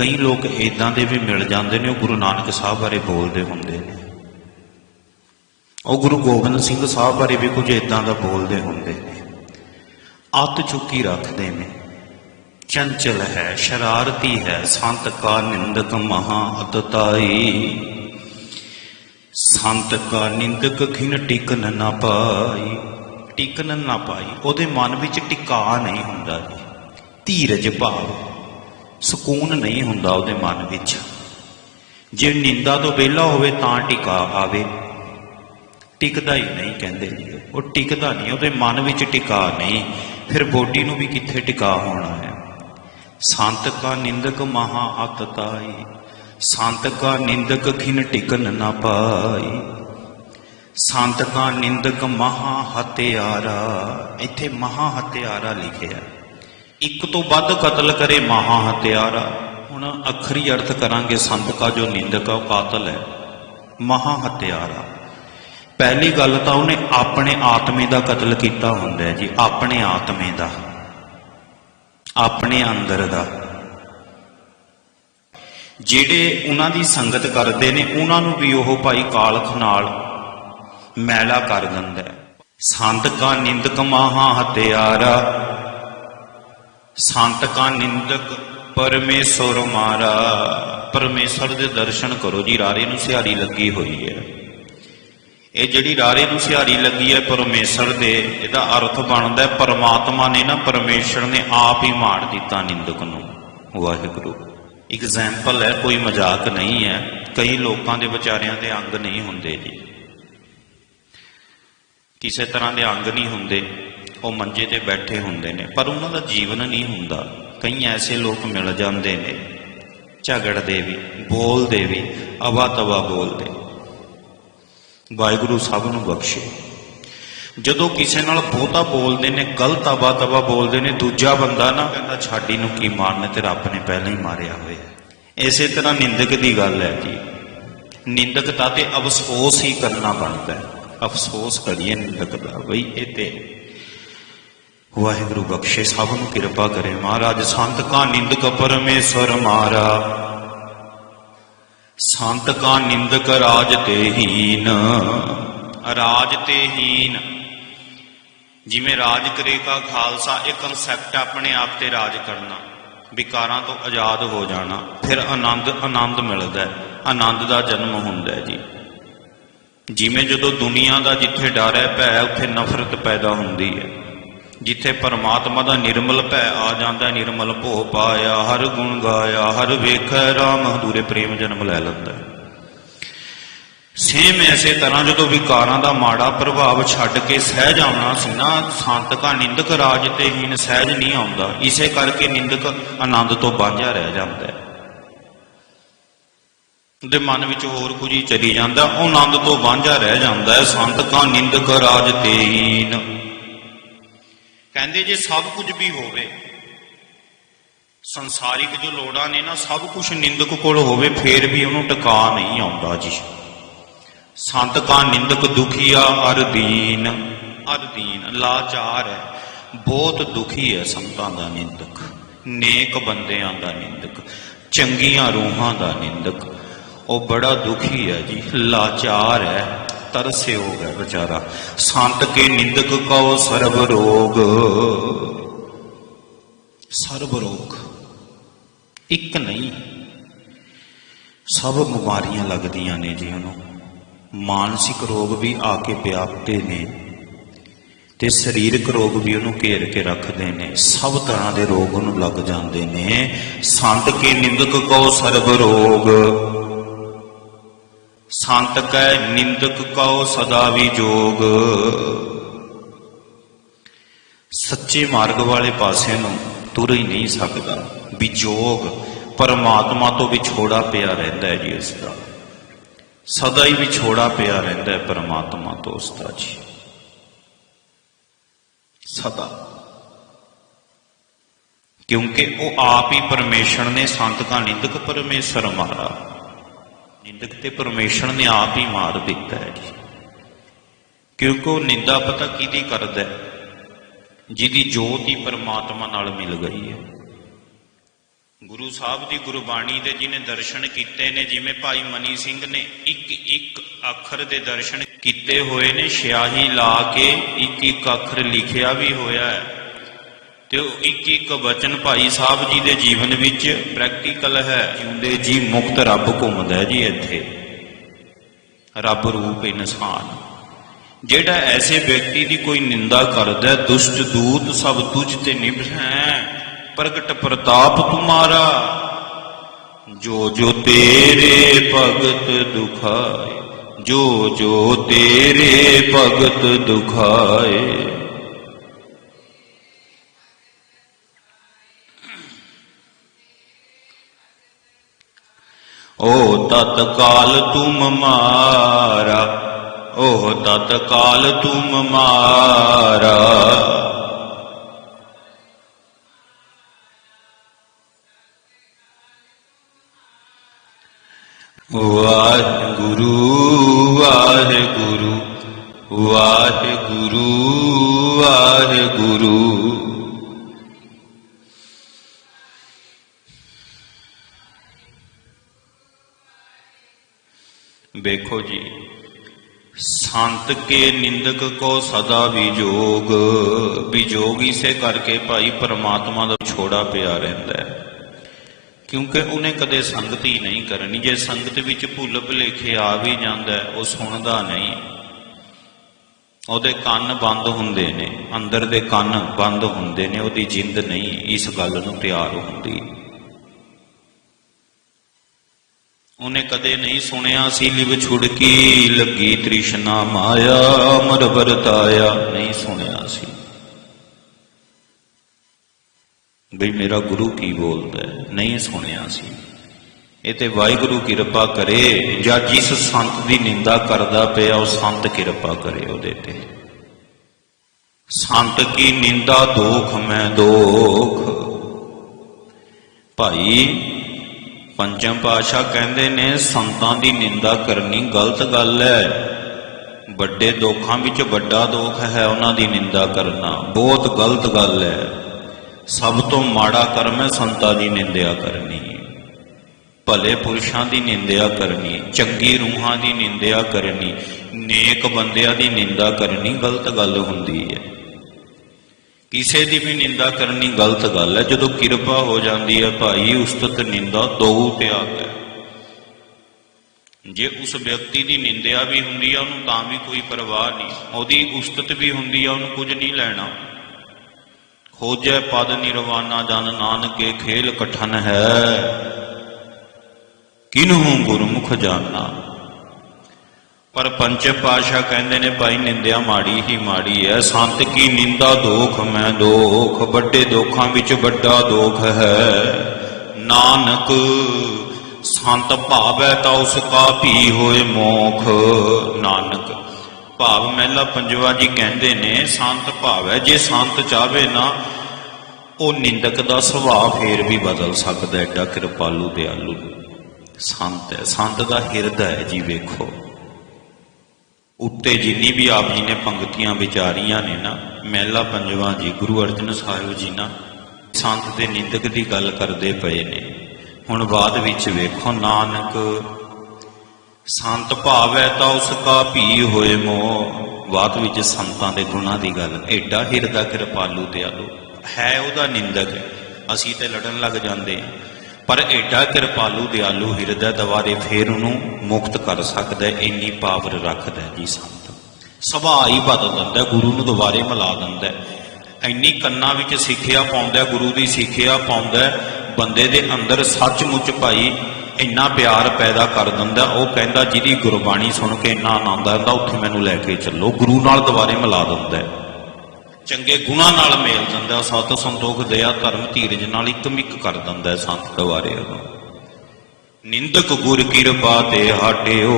ਕਈ ਲੋਕ ਇਦਾਂ ਦੇ ਵੀ ਮਿਲ ਜਾਂਦੇ ਨੇ, ਉਹ ਗੁਰੂ ਨਾਨਕ ਸਾਹਿਬ ਬਾਰੇ ਬੋਲਦੇ ਹੁੰਦੇ ਨੇ। ਉਹ ਗੁਰੂ ਗੋਬਿੰਦ ਸਿੰਘ ਸਾਹਿਬ ਬਾਰੇ ਵੀ ਕੁਝ ਇਦਾਂ ਦਾ ਬੋਲਦੇ ਹੁੰਦੇ ਨੇ। ਅੱਤ ਚੁੱਕੀ ਰੱਖਦੇ ਨੇ। ਚੰਚਲ ਹੈ, ਸ਼ਰਾਰਤੀ ਹੈ, ਸੰਤ ਕਾ ਨਿੰਦਕ ਮਹਾ ਅਤਤਾਈ। ਸੰਤ ਕਾ ਨਿੰਦਕ ਖਿਨ ਟਿਕਨ ਨਾ ਪਾਈ। ਟਿਕਨ ਨਾ ਪਾਈ, ਉਹਦੇ ਮਨ ਵਿੱਚ ਟਿਕਾ ਨਹੀਂ ਹੁੰਦਾ ਜੀ। ਧੀਰਜ ਭਾਵ। ਸਕੂਨ ਨਹੀਂ ਹੁੰਦਾ ਉਹਦੇ ਮਨ ਵਿੱਚ। ਜੇ ਨਿੰਦਾ ਤੋਂ ਵਿਹਲਾ ਹੋਵੇ ਤਾਂ ਟਿਕਾ ਆਵੇ। ਟਿਕਦਾ ਹੀ ਨਹੀਂ ਕਹਿੰਦੇ ਜੀ ਉਹ। ਉਹ ਟਿਕਦਾ ਨਹੀਂ, ਉਹਦੇ ਮਨ ਵਿੱਚ ਟਿਕਾ ਨਹੀਂ। ਫਿਰ ਬੋਡੀ ਨੂੰ ਵੀ ਕਿੱਥੇ ਟਿਕਾ ਹੋਣਾ ਹੈ? ਸੰਤ ਕਾ ਨਿੰਦਕ ਮਹਾ ਅਤਤਾਈ ਸੰਤ ਕਾ ਨਿੰਦਕ ਖਿਨ ਟਿਕਨ ਨਾ ਪਾਈ। ਸੰਤ ਕਾ ਨਿੰਦਕ ਮਹਾ ਹਤਿਆਰਾ ਇੱਥੇ ਮਹਾ ਹਤਿਆਰਾ ਲਿਖਿਆ। ਇੱਕ ਤੋਂ ਵੱਧ ਕਤਲ ਕਰੇ ਮਹਾ ਹਤਿਆਰਾ ਹੁਣ ਅਖਰੀ ਅਰਥ ਕਰਾਂਗੇ ਸੰਤ ਕਾ ਜੋ ਨਿੰਦਕ ਆ, ਉਹ ਕਾਤਲ ਹੈ। ਮਹਾ ਹਤਿਆਰਾ ਪਹਿਲੀ ਗੱਲ ਤਾਂ ਉਹਨੇ ਆਪਣੇ ਆਤਮੇ ਦਾ ਕਤਲ ਕੀਤਾ ਹੁੰਦਾ ਹੈ ਜੀ, ਆਪਣੇ ਆਤਮੇ ਦਾ। ਆਪਣੇ ਅੰਦਰ ਦਾ। ਜਿਹੜੇ ਉਹਨਾਂ ਦੀ ਸੰਗਤ ਕਰਦੇ ਨੇ, ਉਹਨਾਂ ਨੂੰ ਵੀ ਉਹ ਭਾਈ ਕਾਲਖ ਨਾਲ ਮੈਲਾ ਕਰ ਦਿੰਦਾ ਹੈ। ਸੰਤ ਕਾ ਨਿੰਦਕ ਮਹਾ ਹਤਿਆਰਾ ਸੰਤ ਕਾ ਨਿੰਦਕ ਪਰਮੇਸ਼ਰ ਮਾਰਾ। ਪਰਮੇਸ਼ਰ ਦੇ ਦਰਸ਼ਨ ਕਰੋ ਜੀ, ਰਾਰੇ ਨੂੰ ਸਿਹਾਰੀ ਲੱਗੀ ਹੋਈ ਹੈ। ਇਹ ਜਿਹੜੀ ਰਾਰੇ ਨੂੰ ਸਿਹਾਰੀ ਲੱਗੀ ਹੈ ਪਰਮੇਸ਼ਰ ਦੇ, ਇਹਦਾ ਅਰਥ ਬਣਦਾ ਹੈ ਪਰਮਾਤਮਾ ਨੇ ਨਾ ਪਰਮੇਸ਼ਰ ਨੇ ਆਪ ਹੀ ਮਾਰ ਦਿੱਤਾ ਨਿੰਦਕ ਨੂੰ। ਵਾਹਿਗੁਰੂ ਐਗਜ਼ਾਮਪਲ ਹੈ, ਕੋਈ ਮਜ਼ਾਕ ਨਹੀਂ ਹੈ। ਕਈ ਲੋਕਾਂ ਦੇ ਵਿਚਾਰਿਆਂ ਦੇ ਅੰਗ ਨਹੀਂ ਹੁੰਦੇ ਜੀ। ਕਿਸੇ ਤਰ੍ਹਾਂ ਦੇ ਅੰਗ ਨਹੀਂ ਹੁੰਦੇ। ਉਹ ਮੰਜੇ ਤੇ ਬੈਠੇ ਹੁੰਦੇ ਨੇ, ਪਰ ਉਹਨਾਂ ਦਾ ਜੀਵਨ ਨਹੀਂ ਹੁੰਦਾ। ਕਈ ਐਸੇ ਲੋਕ ਮਿਲ ਜਾਂਦੇ ਨੇ। ਝਗੜਦੇ ਵੀ, ਬੋਲਦੇ ਵੀ ਅਵਾ ਤਵਾ ਬੋਲਦੇ। ਵਾਹਿਗੁਰੂ ਸਭ ਨੂੰ ਬਖਸ਼ੇ। ਜਦੋਂ ਕਿਸੇ ਨਾਲ ਬਹੁਤਾ ਬੋਲਦੇ ਨੇ, ਗਲਤ ਅਵਾ ਤਵਾ ਬੋਲਦੇ ਨੇ, ਦੂਜਾ ਬੰਦਾ ਨਾ ਕਹਿੰਦਾ, ਛਾਡੀ ਨੂੰ ਕੀ ਮਾਰਨੇ ਤੇ ਰੱਬ ਨੇ ਪਹਿਲਾਂ ਹੀ ਮਾਰਿਆ ਹੋਇਆ ਇਸੇ ਤਰ੍ਹਾਂ ਨਿੰਦਕ ਦੀ ਗੱਲ ਹੈ ਜੀ। ਨਿੰਦਕ ਤਾਂ ਤੇ ਅਫਸੋਸ ਹੀ ਕਰਨਾ ਬਣਦਾ ਹੈ। ਅਫਸੋਸ ਕਰੀਏ ਨਿੰਦਕ ਦਾ, ਬਈ ਇਹ ਤੇ ਵਾਹਿਗੁਰੂ ਬਖਸ਼ੇ ਸਭ ਨੂੰ ਕਿਰਪਾ ਕਰੇ। ਮਹਾਰਾਜ, ਸੰਤ ਕਾ ਨਿੰਦਕ ਪਰਮੇਸ਼ਰ ਮਾਰਾ। ਸੰਤ ਕਾ ਨਿੰਦਕ ਰਾਜ ਤੇ ਹੀਨ। ਰਾਜ ਤੇ ਹੀਨ। ਜਿਵੇਂ ਰਾਜ ਕਰੇਗਾ ਖਾਲਸਾ, ਇਹ ਕਨਸੈਪਟ ਆਪਣੇ ਆਪ ਤੇ ਰਾਜ ਕਰਨਾ। ਵਿਕਾਰਾਂ ਤੋਂ ਆਜ਼ਾਦ ਹੋ ਜਾਣਾ। ਫਿਰ ਆਨੰਦ ਆਨੰਦ ਮਿਲਦਾ ਹੈ। ਆਨੰਦ ਦਾ ਜਨਮ ਹੁੰਦਾ ਹੈ ਜੀ। ਜਿਵੇਂ ਜਦੋਂ ਦੁਨੀਆ ਦਾ ਜਿੱਥੇ ਡਰ ਹੈ, ਭੈ ਉੱਥੇ ਨਫ਼ਰਤ ਪੈਦਾ ਹੁੰਦੀ ਹੈ। ਜਿੱਥੇ ਪਰਮਾਤਮਾ ਦਾ ਨਿਰਮਲ ਭੈ ਆ ਜਾਂਦਾ, ਨਿਰਮਲ ਭੋ ਪਾਇਆ, ਹਰ ਗੁਣ ਗਾਇਆ, ਹਰ ਵੇਖੈ, ਰਾਮ ਹਦੂਰੇ ਪ੍ਰੇਮ ਜਨਮ ਲੈ ਲੈਂਦਾ ਸੇਮ ਐਸੇ ਤਰ੍ਹਾਂ ਜਦੋਂ ਵਿਕਾਰਾਂ ਦਾ ਮਾੜਾ ਪ੍ਰਭਾਵ ਛੱਡ ਕੇ ਸਹਿਜ ਆਉਣਾ ਸੀ ਨਾ, ਸੰਤ ਕਾ ਨਿੰਦਕ ਰਾਜ ਤੇ ਹੀਨ ਸਹਿਜ ਨਹੀਂ ਆਉਂਦਾ। ਇਸੇ ਕਰਕੇ ਨਿੰਦਕ ਆਨੰਦ ਤੋਂ ਵਾਂਝਾ ਰਹਿ ਜਾਂਦਾ ਹੈ। ਦੇ ਮਨ ਵਿੱਚ ਹੋਰ ਕੁਝ ਹੀ ਚਲੀ ਜਾਂਦਾ, ਉਹ ਆਨੰਦ ਤੋਂ ਵਾਂਝਾ ਰਹਿ ਜਾਂਦਾ ਹੈ। ਸੰਤ ਕਾ ਨਿੰਦਕ ਰਾਜ ਤੇ ਹੀਨ ਕਹਿੰਦੇ ਜੇ ਸਭ ਕੁਝ ਵੀ ਹੋਵੇ, ਸੰਸਾਰਿਕ ਜੋ ਲੋੜਾਂ ਨੇ ਨਾ, ਸਭ ਕੁਝ ਨਿੰਦਕ ਕੋਲ ਹੋਵੇ, ਫੇਰ ਵੀ ਉਹਨੂੰ ਟਿਕਾ ਨਹੀਂ ਆਉਂਦਾ ਜੀ। ਸੰਤ ਕਾ ਨਿੰਦਕ ਦੁਖੀਆ ਅਰਦੀਨ ਅਰਦੀਨ ਲਾਚਾਰ ਹੈ। ਬਹੁਤ ਦੁਖੀ ਹੈ ਸੰਤਾਂ ਦਾ ਨਿੰਦਕ, ਨੇਕ ਬੰਦਿਆਂ ਦਾ ਨਿੰਦਕ, ਚੰਗੀਆਂ ਰੂਹਾਂ ਦਾ ਨਿੰਦਕ। ਉਹ ਬੜਾ ਦੁਖੀ ਹੈ ਜੀ, ਲਾਚਾਰ ਹੈ। ਤਰਸੇ ਹੈ ਵਿਚਾਰਾ। ਸੰਤ ਕੇ ਨਿੰਦਕ ਕਉ ਸਰਬ ਰੋਗ। ਸਰਬ ਰੋਗ। ਇੱਕ ਨਹੀਂ, ਸਭ ਬਿਮਾਰੀਆਂ ਲੱਗਦੀਆਂ ਨੇ ਜੀ ਉਹਨੂੰ। ਮਾਨਸਿਕ ਰੋਗ ਵੀ ਆ ਕੇ ਵਿਆਪਤੇ ਨੇ ਤੇ ਸਰੀਰਕ ਰੋਗ ਵੀ ਉਹਨੂੰ ਘੇਰ ਕੇ ਰੱਖਦੇ ਨੇ। ਸਭ ਤਰ੍ਹਾਂ ਦੇ ਰੋਗ ਉਹਨੂੰ ਲੱਗ ਜਾਂਦੇ ਨੇ। ਸੰਤ ਕੇ ਨਿੰਦਕ ਕਉ ਸਰਬ ਰੋਗ। ਸੰਤ ਕੈ ਨਿੰਦਕ ਕਉ ਸਦਾ ਵੀ ਜੋਗ। ਸੱਚੇ ਮਾਰਗ ਵਾਲੇ ਪਾਸੇ ਨੂੰ ਤੁਰ ਹੀ ਨਹੀਂ ਸਕਦਾ, ਵੀ ਵਿਜੋਗ ਪਰਮਾਤਮਾ ਤੋਂ ਵਿਛੋੜਾ ਪਿਆ ਰਹਿੰਦਾ ਹੈ ਜੀ ਉਸ ਦਾ। ਸਦਾ ਹੀ ਵਿਛੋੜਾ ਪਿਆ ਰਹਿੰਦਾ ਹੈ ਪਰਮਾਤਮਾ ਤੋਂ ਉਸ ਦਾ ਜੀ। ਸਦਾ। ਕਿਉਂਕਿ ਉਹ ਆਪ ਹੀ ਪਰਮੇਸ਼ਰ ਨੇ ਸੰਤ ਕਾ ਨਿੰਦਕ ਪਰਮੇਸ਼ਰ ਮਾਰਾ। ਨਿੰਦਕ ਤੇ ਪਰਮੇਸ਼ਰ ਨੇ ਆਪ ਹੀ ਮਾਰ ਦਿੱਤਾ ਹੈ ਜੀ। ਕਿਉਂਕਿ ਉਹ ਨਿੰਦਾ ਪਤਾ ਕਿਹਦੀ ਕਰਦਾ ਹੈ? ਜਿਹਦੀ ਜੋਤ ਹੀ ਪਰਮਾਤਮਾ ਨਾਲ ਮਿਲ ਗਈ ਹੈ। ਗੁਰੂ ਸਾਹਿਬ ਦੀ ਗੁਰਬਾਣੀ ਦੇ ਜਿਹਨੇ ਦਰਸ਼ਨ ਕੀਤੇ ਨੇ, ਜਿਵੇਂ ਭਾਈ ਮਨੀ ਸਿੰਘ ਨੇ ਇੱਕ ਇੱਕ ਅੱਖਰ ਦੇ ਦਰਸ਼ਨ ਕੀਤੇ ਹੋਏ ਨੇ, ਸਿਆਹੀ ਲਾ ਕੇ ਇੱਕ ਇੱਕ ਅੱਖਰ ਲਿਖਿਆ ਵੀ ਹੋਇਆ ਹੈ। ਤੇ ਉਹ ਇੱਕ ਇੱਕ ਵਚਨ ਭਾਈ ਸਾਹਿਬ ਜੀ ਦੇ ਜੀਵਨ ਵਿੱਚ ਪ੍ਰੈਕਟੀਕਲ ਹੈ। ਜਿਉਂਦੇ ਜੀ ਮੁਕਤ ਰੱਬ ਘੁੰਮਦਾ ਜੀ ਇੱਥੇ। ਰੱਬ ਰੂਪ ਇਨਸਾਨ ਜਿਹੜਾ ਐਸੇ ਵਿਅਕਤੀ ਦੀ ਕੋਈ ਨਿੰਦਾ ਕਰਦਾ ਦੁਸ਼ਟ ਦੂਤ ਸਭ ਤੁਝ ਤੇ ਨਿਭੈ। ਪ੍ਰਗਟ ਪ੍ਰਤਾਪ ਤੁਮਾਰਾ ਜੋ ਜੋ ਤੇਰੇ ਭਗਤ ਦੁਖਾਏ, ਜੋ ਜੋ ਤੇਰੇ ਭਗਤ ਦੁਖਾਏ ਓ ਤਤਕਾਲ ਤੁਮ ਮਾਰਾ ਓ ਤਤਕਾਲ ਤੁਮ ਮਾਰਾ। ਵਾਹਿਗੁਰੂ ਵਾਹਿਗੁਰੂ ਵਾਹਿਗੁਰੂ ਵਾਹਿਗੁਰੂ। ਵੇਖੋ ਜੀ, ਸੰਤ ਕੇ ਨਿੰਦਕ ਕੋ ਸਦਾ ਵਿਜੋਗ ਵਿਜੋਗ ਇਸੇ ਕਰਕੇ ਭਾਈ ਪਰਮਾਤਮਾ ਦਾ ਛੋੜਾ ਪਿਆ ਰਹਿੰਦਾ ਹੈ। ਕਿਉਂਕਿ ਉਹਨੇ ਕਦੇ ਸੰਗਤ ਹੀ ਨਹੀਂ ਕਰਨੀ, ਜੇ ਸੰਗਤ ਵਿੱਚ ਭੁੱਲ ਭੁਲੇਖੇ ਆ ਵੀ ਜਾਂਦਾ ਉਹ ਸੁਣਦਾ ਨਹੀਂ। ਉਹਦੇ ਕੰਨ ਬੰਦ ਹੁੰਦੇ ਨੇ, ਅੰਦਰ ਦੇ ਕੰਨ ਬੰਦ ਹੁੰਦੇ ਨੇ, ਉਹਦੀ ਜਿੰਦ ਨਹੀਂ, ਇਸ ਗੱਲ ਨੂੰ ਤਿਆਰ ਹੁੰਦੀ। ਉਹਨੇ ਕਦੇ ਨਹੀਂ ਸੁਣਿਆ ਸੀ, ਲਿਵ ਛੁੜਕੀ ਲੱਗੀ ਤ੍ਰਿਸ਼ਨਾ ਮਾਇਆ, ਅਮਰ ਵਰਤਾਇਆ, ਨਹੀਂ ਸੁਣਿਆ ਸੀ। ਬਈ ਮੇਰਾ ਗੁਰੂ ਕੀ ਬੋਲਦਾ ਹੈ? ਨਹੀਂ ਸੁਣਿਆ ਸੀ। ਇਹ ਤੇ ਵਾਹਿਗੁਰੂ ਕਿਰਪਾ ਕਰੇ, ਜਾਂ ਜਿਸ ਸੰਤ ਦੀ ਨਿੰਦਾ ਕਰਦਾ ਪਿਆ, ਉਹ ਸੰਤ ਕਿਰਪਾ ਕਰੇ ਉਹਦੇ ਤੇ। ਸੰਤ ਕੀ ਨਿੰਦਾ, ਦੋਖ ਮੈਂ ਦੋਖ। ਭਾਈ ਪੰਚਮ ਪਾਤਸ਼ਾਹ ਕਹਿੰਦੇ ਨੇ, ਸੰਤਾਂ ਦੀ ਨਿੰਦਾ ਕਰਨੀ ਗਲਤ ਗੱਲ ਹੈ। ਵੱਡੇ ਦੁੱਖਾਂ ਵਿੱਚ ਵੱਡਾ ਦੁੱਖ ਹੈ ਉਹਨਾਂ ਦੀ ਨਿੰਦਾ ਕਰਨਾ, ਬਹੁਤ ਗਲਤ ਗੱਲ ਹੈ। ਸਭ ਤੋਂ ਮਾੜਾ ਕਰਮ ਹੈ ਸੰਤਾਂ ਦੀ ਨਿੰਦਿਆ ਕਰਨੀ। ਭਲੇ ਪੁਰਸ਼ਾਂ ਦੀ ਨਿੰਦਿਆ ਕਰਨੀ, ਚੰਗੀ ਰੂਹਾਂ ਦੀ ਨਿੰਦਿਆ ਕਰਨੀ, ਨੇਕ ਬੰਦਿਆਂ ਦੀ ਨਿੰਦਾ ਕਰਨੀ ਗਲਤ ਗੱਲ ਹੁੰਦੀ ਹੈ। ਕਿਸੇ ਦੀ ਵੀ ਨਿੰਦਾ ਕਰਨੀ ਗਲਤ ਗੱਲ ਹੈ। ਜਦੋਂ ਕਿਰਪਾ ਹੋ ਜਾਂਦੀ ਹੈ ਭਾਈ ਉਸਤਤ ਨਿੰਦਾ ਦੋ ਤਿਆਗ ਹੈ। ਜੇ ਉਸ ਵਿਅਕਤੀ ਦੀ ਨਿੰਦਿਆ ਵੀ ਹੁੰਦੀ ਹੈ ਉਹਨੂੰ ਤਾਂ ਵੀ ਕੋਈ ਪਰਵਾਹ ਨਹੀਂ। ਉਹਦੀ ਉਸਤਤ ਵੀ ਹੁੰਦੀ ਹੈ ਉਹਨੂੰ ਕੁਝ ਨਹੀਂ ਲੈਣਾ। ਖੋਜੈ ਪਦ ਨਿਰਵਾਣਾ ਜਨ ਨਾਨਕੇ, ਖੇਲ ਕਠਨ ਹੈ। ਕਿਨਹੂ ਗੁਰਮੁਖ ਜਾਣਾ ਪਰ ਪੰਚਮ ਪਾਸ਼ਾ ਕਹਿੰਦੇ ਨੇ ਭਾਈ ਨਿੰਦਿਆ ਮਾੜੀ ਹੀ ਮਾੜੀ ਹੈ ਸੰਤ ਕੀ ਨਿੰਦਾ ਦੋਖ ਮੈਂ ਦੋਖ। ਵੱਡੇ ਦੋਖਾਂ ਵਿੱਚ ਵੱਡਾ ਦੋਖ ਹੈ। ਨਾਨਕ ਸੰਤ ਭਾਵੈ ਤਾਂ ਉਸ ਕਾ ਭੀ ਹੋਏ ਮੋਖ। ਨਾਨਕ ਭਾਵ ਮਹਿਲਾ ਪੰਜਵਾ ਜੀ ਕਹਿੰਦੇ ਨੇ ਸੰਤ ਭਾਵੈ ਜੇ ਸੰਤ ਚਾਵੇ ਨਾ ਉਹ ਨਿੰਦਕ ਦਾ ਸੁਭਾਅ ਫੇਰ ਵੀ ਬਦਲ ਸਕਦਾ ਹੈ, ਐਡਾ ਕਿਰਪਾਲੂ ਦਿਆਲੂ। ਸੰਤ ਹੈ ਸੰਤ ਦਾ ਹਿਰਦਾ ਹੈ ਜੀ ਵੇਖੋ। ਉੱਤੇ ਜਿੰਨੀ ਵੀ ਆਪ ਜੀ ਨੇ ਪੰਕਤੀਆਂ ਵਿਚਾਰੀਆਂ ਨੇ ਨਾ, ਮਹਿਲਾ ਪੰਜਵਾਂ ਜੀ, ਗੁਰੂ ਅਰਜਨ ਸਾਹਿਬ ਜੀ ਨਾ, ਸੰਤ ਤੇ ਨਿੰਦਕ ਦੀ ਗੱਲ ਕਰਦੇ ਪਏ ਨੇ। ਹੁਣ ਬਾਅਦ ਵਿੱਚ ਵੇਖੋ, ਨਾਨਕ ਸੰਤ ਭਾਵੈ ਤਾਂ ਉਸ ਕਾ ਭੀ ਹੋਏ ਮੋਹ ਬਾਅਦ ਵਿੱਚ ਸੰਤਾਂ ਦੇ ਗੁਣਾਂ ਦੀ ਗੱਲ ਐਡਾ ਹਿਰਦਾ ਕਿਰਪਾਲੂ ਦਿਆਲੂ ਹੈ ਉਹਦਾ ਨਿੰਦਕ, ਅਸੀਂ ਤੇ ਲੜਨ ਲੱਗ ਜਾਂਦੇ ਹਾਂ। ਪਰ ਐਡਾ ਕਿਰਪਾਲੂ ਦਿਆਲੂ ਹਿਰਦਾ ਦਵਾਰੇ ਫੇਰ ਉਹਨੂੰ ਮੁਕਤ ਕਰ ਸਕਦਾ ਇੰਨੀ ਪਾਵਰ ਰੱਖਦਾ ਜੀ ਸੰਤ। ਸੁਭਾਅ ਹੀ ਬਦਲ ਦਿੰਦਾ ਗੁਰੂ ਨੂੰ ਦੁਬਾਰੇ ਮਿਲਾ ਦਿੰਦਾ ਇੰਨੀ ਕੰਨਾਂ ਵਿੱਚ ਸਿੱਖਿਆ ਪਾਉਂਦਾ ਗੁਰੂ ਦੀ ਸਿੱਖਿਆ ਪਾਉਂਦਾ ਬੰਦੇ ਦੇ ਅੰਦਰ ਸੱਚਮੁੱਚ ਭਾਈ ਇੰਨਾ ਪਿਆਰ ਪੈਦਾ ਕਰ ਦਿੰਦਾ ਉਹ ਕਹਿੰਦਾ ਜਿਹਦੀ ਗੁਰਬਾਣੀ ਸੁਣ ਕੇ ਇੰਨਾ ਆਨੰਦ ਆਉਂਦਾ, ਉੱਥੇ ਮੈਨੂੰ ਲੈ ਕੇ ਚੱਲੋ। ਗੁਰੂ ਨਾਲ ਦੁਬਾਰੇ ਮਿਲਾ ਦਿੰਦਾ ਚੰਗੇ ਗੁਣਾਂ ਨਾਲ ਮੇਲ ਦਿੰਦਾ, ਸਤ ਸੰਤੋਖ, ਦਇਆ, ਧਰਮ, ਧੀਰਜ ਨਾਲ ਇੱਕ ਮਿੱਕ ਕਰ ਦਿੰਦਾ ਹੈ ਸੰਤ ਦੁਆਰੇ ਉਹਨੂੰ ਨਿੰਦਕ ਗੁਰ ਕਿਰਪਾ ਤੇ ਹਟਿਓ।